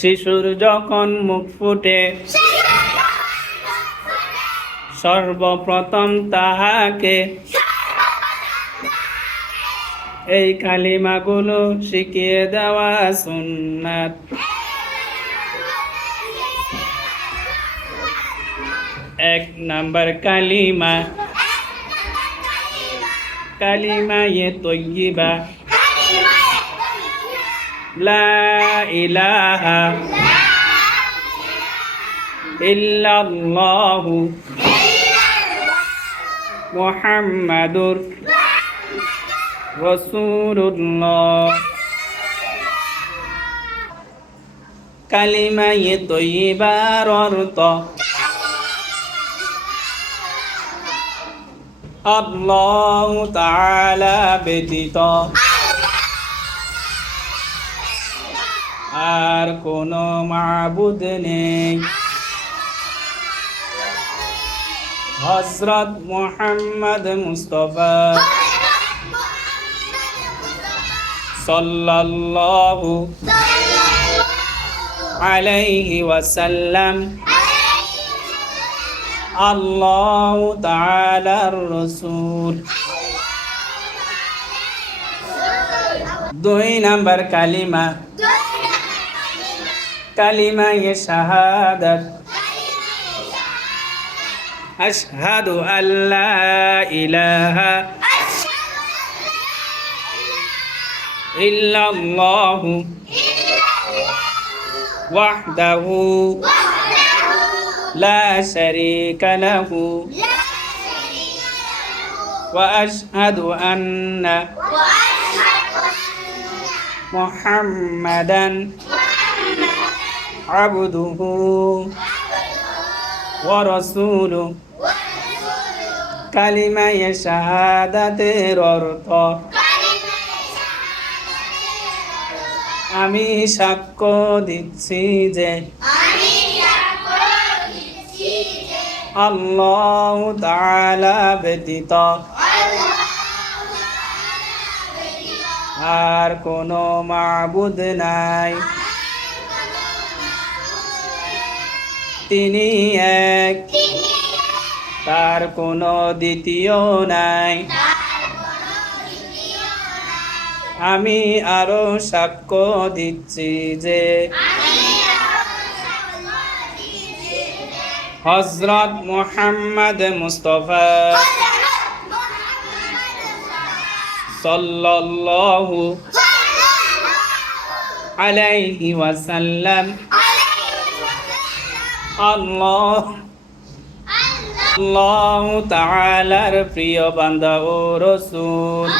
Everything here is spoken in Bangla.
শিশুর যখন মুখ ফুটে, সর্বপ্রথম তাহাকে এই কালিমাগুলো শিখিয়ে দেওয়া সুন্নাত। এক নাম্বার কালিমা কালিমা ইয়ে তৈবা লা ইলাহা ইল্লাল্লাহু মুহাম্মাদুর রসুল্লাহ কালিমা ইয়ে তৈবার অর্থ আল্লাহ তাআলা ব্যতীত। আর কোনো মাবুদ নেই। হজরত মোহাম্মদ মুস্তফা সাল্লাল্লাহু আলাইহি ওয়াসাল্লাম। আল্লাহ তাআলার রাসূল। দুই নাম্বার কালিমা। كلمة شهادة أشهد أن لا إله إلا الله وحده لا شريك له وأشهد أن محمدا عبده ورسوله কালিমায় শাহাদাতের অর্থ আমি সাক্ষ্য দিচ্ছি যে আল্লাহ তাআলা ব্যতীত আর কোনো মাবুদ নাই তিনি এক। তার কোনো দ্বিতীয় নাই। আমি আরও সাক্ষ্য দিচ্ছি যে হজরত মোহাম্মদ মুস্তফা সাল্লাল্লাহু আলাইহি ওয়াসাল্লাম আল্লাহ আল্লাহ তাআলার প্রিয় বান্দা ও রসুল।